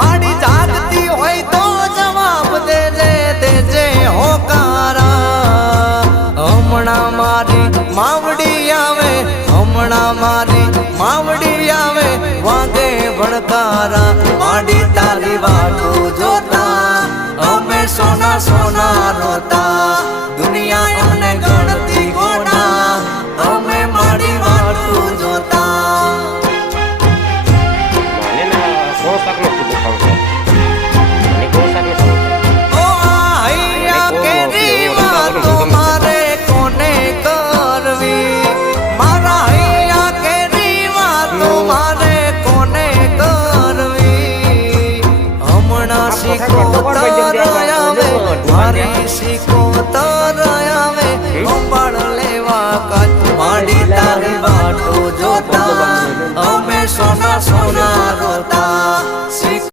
માડી જાગતી હોય તો જવાબ દેજે હોકારા હમણાં મારી માવડી આવે હમણાં મારી માવડી આવે વાગે ભડકારા માડી તારી વાટું જોતા અમે સોના સોના રોતા દુનિયા અમને ગણતી ગોડા અમે માડી વાટું જોતા ઓ હૈયા કેરી વાતો મારે કોને કરવી મારા હૈયા કેરી વાતો મારે કોને કરવી હમણાં શીખો